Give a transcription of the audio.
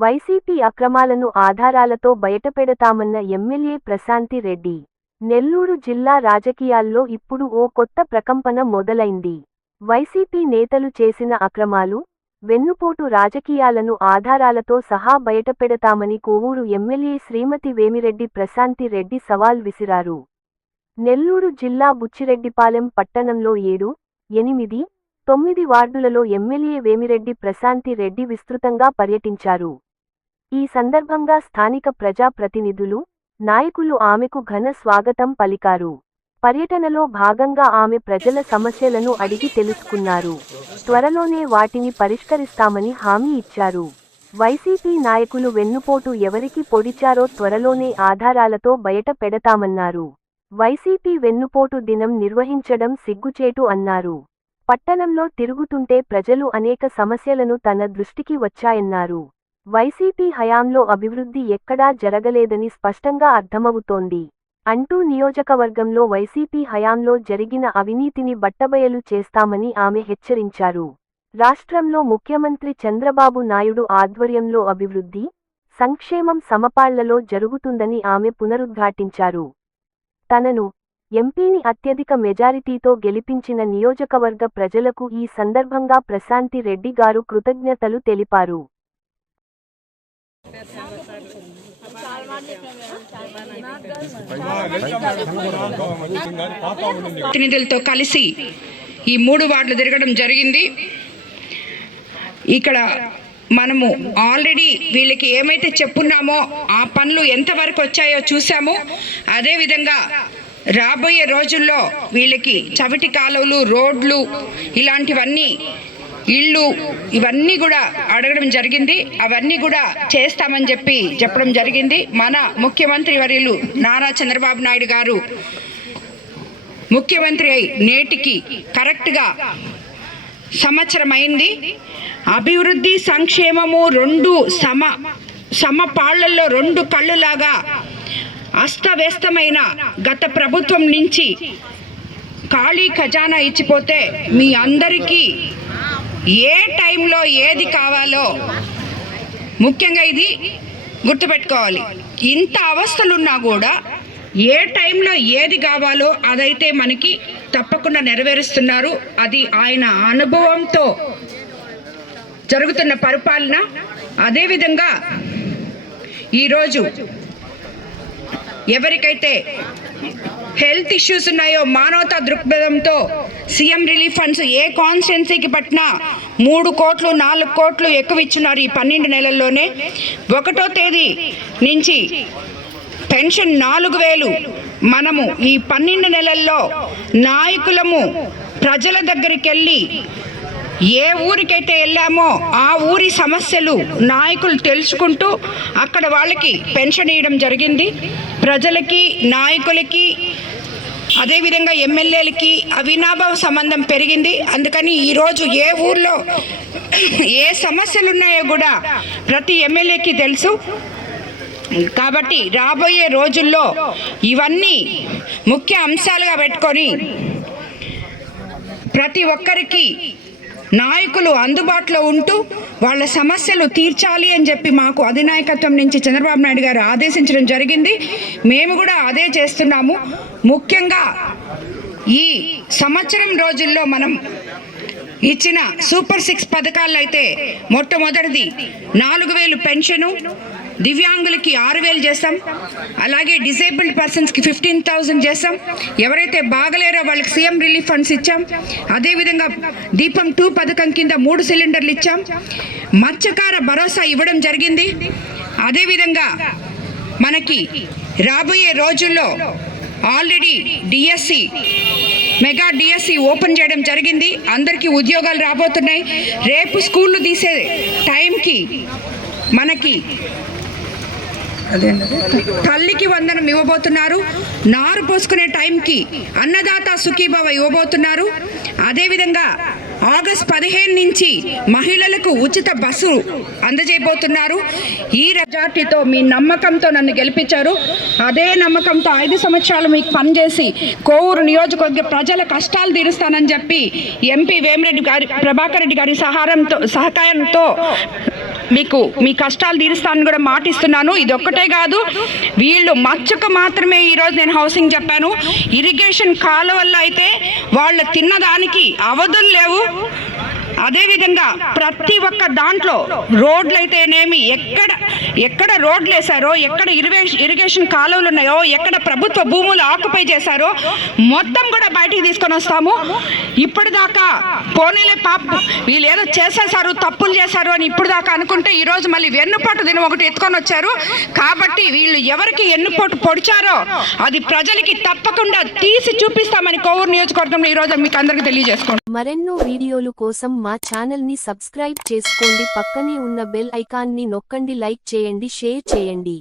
YCP అక్రమాలను ఆధారాలతో బయటపెడతామన్న ఎమ్మెల్యే ప్రశాంతి రెడ్డి. నెల్లూరు జిల్లా రాజకీయాల్లో ఇప్పుడు ఓ కొత్త ప్రకంపన మొదలైంది. వైసీపీ నేతలు చేసిన అక్రమాలు వెన్నుపోటు రాజకీయాలను ఆధారాలతో సహా బయటపెడతామని కోవూరు ఎమ్మెల్యే శ్రీమతి వేమిరెడ్డి ప్రశాంతి రెడ్డి సవాల్ విసిరారు. నెల్లూరు జిల్లా బుచ్చిరెడ్డిపాలెం పట్టణంలో ఏడు ఎనిమిది తొమ్మిది వార్డులలో ఎమ్మెల్యే వేమిరెడ్డి ప్రశాంతి రెడ్డి విస్తృతంగా పర్యటించారు. ఈ సందర్భంగా స్థానిక ప్రజాప్రతినిధులు నాయకులు ఆమెకు ఘన స్వాగతం పలికారు. పర్యటనలో భాగంగా ఆమె ప్రజల సమస్యలను అడిగి తెలుసుకున్నారు. త్వరలోనే వాటిని పరిష్కరిస్తామని హామీ ఇచ్చారు. వైసీపీ నాయకులు వెన్నుపోటు ఎవరికి పొడిచారో త్వరలోనే ఆధారాలతో బయట పెడతామన్నారు. వైసీపీ వెన్నుపోటు దినం నిర్వహించడం సిగ్గుచేటు అన్నారు. పట్టణంలో తిరుగుతుంటే ప్రజలు అనేక సమస్యలను తన దృష్టికి వచ్చాయన్నారు. వైసీపీ హయాంలో అభివృద్ధి ఎక్కడా జరగలేదని స్పష్టంగా అర్థమవుతోంది. అంటూ నియోజకవర్గంలో వైసీపీ హయాంలో జరిగిన అవినీతిని బట్టబయలు చేస్తామని ఆమె హెచ్చరించారు. రాష్ట్రంలో ముఖ్యమంత్రి చంద్రబాబు నాయుడు ఆధ్వర్యంలో అభివృద్ధి సంక్షేమం సమపాళ్ళలో జరుగుతుందని ఆమె పునరుద్ఘాటించారు. తనను ఎంపీని అత్యధిక మెజారిటీతో గెలిపించిన నియోజకవర్గ ప్రజలకు ఈ సందర్భంగా ప్రశాంతి రెడ్డి గారు కృతజ్ఞతలు తెలిపారు. ప్రతినిధులతో కలిసి ఈ మూడు వార్డులు తిరగడం జరిగింది. ఇక్కడ మనము ఆల్రెడీ వీళ్ళకి ఏమైతే చెప్పున్నామో ఆ పనులు ఎంతవరకు వచ్చాయో చూసాము అదేవిధంగా రాబోయే రోజుల్లో వీళ్ళకి చవిటి కాలువలు రోడ్లు ఇలాంటివన్నీ ఇళ్ళు ఇవన్నీ కూడా అడగడం జరిగింది. అవన్నీ కూడా చేస్తామని చెప్పి చెప్పడం జరిగింది. మన ముఖ్యమంత్రి వర్యులు నారా చంద్రబాబు నాయుడు గారు ముఖ్యమంత్రి అయి నేటికి కరెక్ట్గా సంవత్సరం అయింది అభివృద్ధి సంక్షేమము రెండు సమ సమపాళ్ళలో రెండు కళ్ళులాగా అస్తవ్యస్తమైన గత ప్రభుత్వం నుంచి ఖాళీ ఖజానా ఇచ్చిపోతే మీ అందరికీ ఏ టైంలో ఏది కావాలో ముఖ్యంగా ఇది గుర్తుపెట్టుకోవాలి. ఇంత అవస్థలున్నా కూడా ఏ టైంలో ఏది కావాలో అదైతే మనకి తప్పకుండా నెరవేరుస్తున్నారు. అది ఆయన అనుభవంతో జరుగుతున్న పరిపాలన. అదేవిధంగా ఈరోజు ఎవరికైతే హెల్త్ ఇష్యూస్ ఉన్నాయో మానవతా దృక్పథంతో సీఎం రిలీఫ్ ఫండ్స్ ఏ కాన్స్టిట్యున్సీకి పట్టినా మూడు కోట్లు నాలుగు కోట్లు ఎక్కువ ఇచ్చున్నారు ఈ పన్నెండు నెలల్లోనే. ఒకటో తేదీ నుంచి పెన్షన్ నాలుగు వేలు. మనము ఈ పన్నెండు నెలల్లో నాయకులము ప్రజల దగ్గరికి వెళ్ళి ఏ ఊరికైతే వెళ్ళామో ఆ ఊరి సమస్యలు నాయకులు తెలుసుకుంటూ అక్కడ వాళ్ళకి పెన్షన్ ఇవ్వడం జరిగింది. ప్రజలకి నాయకులకి అదేవిధంగా ఎమ్మెల్యేలకి అవినాభావ సంబంధం పెరిగింది. అందుకని ఈరోజు ఏ ఊర్లో ఏ సమస్యలు ఉన్నాయో కూడా ప్రతి ఎమ్మెల్యేకి తెలుసు. కాబట్టి రాబోయే రోజుల్లో ఇవన్నీ ముఖ్య అంశాలుగా పెట్టుకొని ప్రతి ఒక్కరికి నాయకులు అందుబాటులో ఉంటూ వాళ్ళ సమస్యలు తీర్చాలి అని చెప్పి మాకు అధినాయకత్వం నుంచి చంద్రబాబు నాయుడు గారు ఆదేశించడం జరిగింది. మేము కూడా అదే చేస్తున్నాము. ముఖ్యంగా ఈ సంవత్సరం రోజుల్లో మనం ఇచ్చిన సూపర్ సిక్స్ పథకాలు అయితే మొట్టమొదటిది నాలుగు వేలు పెన్షను దివ్యాంగులకి ఆరు వేలు చేస్తాం. అలాగే డిసేబుల్డ్ పర్సన్స్కి ఫిఫ్టీన్ థౌజండ్ చేస్తాం. ఎవరైతే బాగలేరో వాళ్ళకి సీఎం రిలీఫ్ ఫండ్స్ ఇచ్చాం. అదేవిధంగా దీపం టూ పథకం కింద మూడు సిలిండర్లు ఇచ్చాం. మత్స్యకార భరోసా ఇవ్వడం జరిగింది. అదేవిధంగా మనకి రాబోయే రోజుల్లో already DSC mega DSC open చేయడం జరిగింది. అందరికీ ఉద్యోగాలు రాబోతున్నాయి. రేపు స్కూళ్ళు తీసే టైంకి మనకి తల్లికి వందనం ఇవ్వబోతున్నారు. నారు పోసుకునే టైంకి అన్నదాత సుఖీభవ ఇవ్వబోతున్నారు. అదేవిధంగా ఆగస్ట్ పదిహేను నుంచి మహిళలకు ఉచిత బస్సు అందజేయబోతున్నారు. ఈ మెజార్టీతో మీ నమ్మకంతో నన్ను గెలిపించారు. అదే నమ్మకంతో ఐదు సంవత్సరాలు మీకు పనిచేసి కోవూరు నియోజకవర్గ ప్రజల కష్టాలు తీరుస్తానని చెప్పి ఎంపీ వేమిరెడ్డి గారి ప్రభాకర్ రెడ్డి గారి సహారంతో సహకారంతో మీకు మీ కష్టాలు తీరుస్తానని కూడా మాటిస్తున్నాను. ఇది ఒక్కటే కాదు వీళ్ళు మచ్చక మాత్రమే ఈరోజు నేను హౌసింగ్ చెప్పాను. ఇరిగేషన్ కాలువల్లో అయితే వాళ్ళు తిన్నదానికి అవధులు లేవు. అదేవిధంగా ప్రతి ఒక్క దాంట్లో రోడ్లు అయితేనేమి ఎక్కడ ఎక్కడ రోడ్లు వేశారో ఎక్కడ ఇరిగేషన్ ఇరిగేషన్ కాలువలు ఉన్నాయో ఎక్కడ ప్రభుత్వ భూములు ఆక్యుపై చేశారో మొత్తం కూడా బయటికి తీసుకొని వస్తాము. ఇప్పటిదాకా పోనీలే పాప వీళ్ళు ఏదో చేసేసారు తప్పులు చేశారు అని ఇప్పుడు దాకా అనుకుంటే ఈరోజు మళ్ళీ వెన్నుపోటు దినం ఒకటి ఎత్తుకొని వచ్చారు. కాబట్టి వీళ్ళు ఎవరికి ఎన్నుపోటు పొడిచారో అది ప్రజలకి తప్పకుండా తీసి చూపిస్తామని కోవూరు నియోజకవర్గంలో ఈరోజు మీకు అందరికీ తెలియజేసుకుంటాం మరెన్నో వీడియోలు కోసం మా ఛానల్ని సబ్స్క్రైబ్ చేసుకోండి. పక్కనే ఉన్న బెల్ ఐకాన్ని నొక్కండి. లైక్ చేయండి. షేర్ చేయండి.